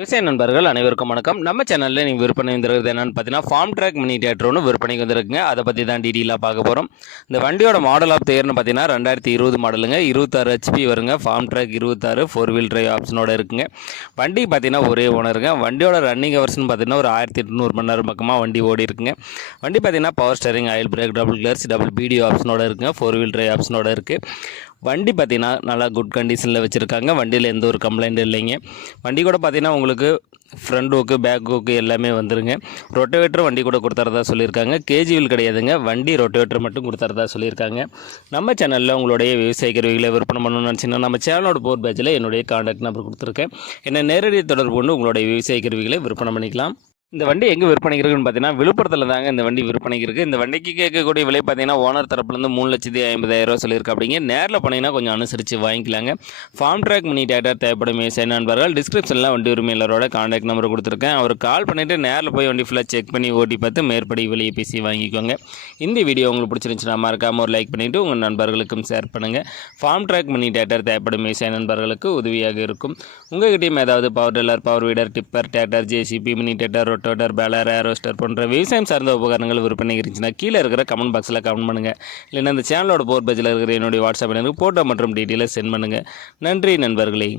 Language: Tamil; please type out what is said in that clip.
விவசாய நண்பர்கள் அனைவருக்கும் வணக்கம். நம்ம சேனலில் நீங்கள் விற்பனை வந்துருக்கிறது என்னென்னு பார்த்தீங்கன்னா ஃபார்ம் ட்ராக் மினி டிராக்டர் ஒன்று விற்பனைக்கு வந்துருக்குங்க. அதை பற்றி தான் டீட்டெயிலாக பார்க்க போகிறோம். இந்த வண்டியோட மாடல் ஆஃப் த இயர்னு பார்த்தீங்கன்னா 2020 மாடலுங்க. 26 HP வருங்க. ஃபார்ம் ட்ராக் 26 4 வீல் டிரைவ் ஆப்ஷனோட இருக்குங்க. வண்டி பார்த்தீங்கன்னா ஒரே ஓனருங்க. வண்டியோட ரன்னிங் ஹவர்ஸ்னு பார்த்தீங்கன்னா ஒரு 1800 மணி நேரம் பக்கமாக வண்டி ஓடி இருக்குங்க. வண்டி பார்த்தீங்கன்னா power steering, oil brake, double clutch, double BDO ஆப்ஷனோட இருக்குங்க. 4 வீல் டிரைவ் ஆப்ஷனோட இருக்குது. வண்டி பார்த்தீங்கன்னா நல்லா குட் கண்டிஷனில் வச்சுருக்காங்க. வண்டியில் எந்த ஒரு கம்ப்ளைண்ட்டும் இல்லைங்க. வண்டி கூட பார்த்தீங்கன்னா உங்களுக்கு ஃப்ரண்ட் ஹூக்கு, பேக் ஹூக்கு எல்லாமே வந்துருங்க. ரொட்டவேட்டர் வண்டி கூட கொடுத்துறதா சொல்லியிருக்காங்க. கேஜிவில் கிடையாதுங்க. வண்டி ரொட்டவேட்டர் மட்டும் கொடுத்துறதா சொல்லியிருக்காங்க. நம்ம சேனலில் உங்களுடைய விவசாய கருவிகளை விற்பனை பண்ணணும்னு நினச்சிங்கன்னா நம்ம சேனலோட போர் பேஜில் என்னுடைய கான்டாக்ட் நம்பர் கொடுத்துருக்கேன். என்ன நேரடி தொடர்பு கொண்டு உங்களுடைய விவசாய கருவிகளை விற்பனை பண்ணிக்கலாம். இந்த வண்டி எங்கே விற்பனைக்கு இருக்குன்னு பார்த்தீங்கன்னா விழுப்புரத்தில் தாங்க இந்த வண்டி விற்பனைக்கு இருக்குது. இந்த வண்டிக்கு கேட்கக்கூடிய விலை பார்த்தீங்கன்னா ஓனர் தரப்புலேருந்து 3,50,000 சொல்லியிருக்கா. அப்படிங்க நேரில் போனீங்கன்னா கொஞ்சம் அனுசரித்து வாங்கிக்கலாங்க. ஃபார்ம் ட்ராக் மினி டிராக்டர் தேவைப்படும் விவசாய நண்பர்கள் டிஸ்கிரிப்ஷனில் வண்டி உரிமையாளரோட கான்டாக்ட் நம்பர் கொடுத்துருக்கேன். அவர் கால் பண்ணிவிட்டு நேரில் போய் வண்டி ஃபுல்லாக செக் பண்ணி ஓட்டி பார்த்து மேற்படி விலையை பேசி வாங்கிக்கோங்க. இந்த வீடியோ உங்களுக்கு பிடிச்சிருந்துச்சுன்னா மறக்காமல் ஒரு லைக் பண்ணிவிட்டு உங்கள் நண்பர்களுக்கும் ஷேர் பண்ணுங்கள். ஃபார்ம் ட்ராக் மினி டிராக்டர் தேவைப்படும் விவசாய நண்பர்களுக்கு உதவியாக இருக்கும். உங்கள்கிட்டையும் ஏதாவது power tiller, power weeder, tipper, tractor, JCB, mini tractor, rotavator, baler, ஏரோஸ்டர் போன்ற விவசாயம் சார்ந்த உபகரணங்கள் விற்பனை இருந்துச்சுன்னா கீழே இருக்கிற கமெண்ட் பாக்ஸில் கமெண்ட் பண்ணுங்கள். இல்லைன்னா இந்த சேனலோட போர் பேஜில் இருக்கிற என்னுடைய வாட்ஸ்அப் எனக்கு ஃபோட்டோ மற்றும் டீட்டெயிலை சென்ட் பண்ணுங்கள். நன்றி நண்பர்களே.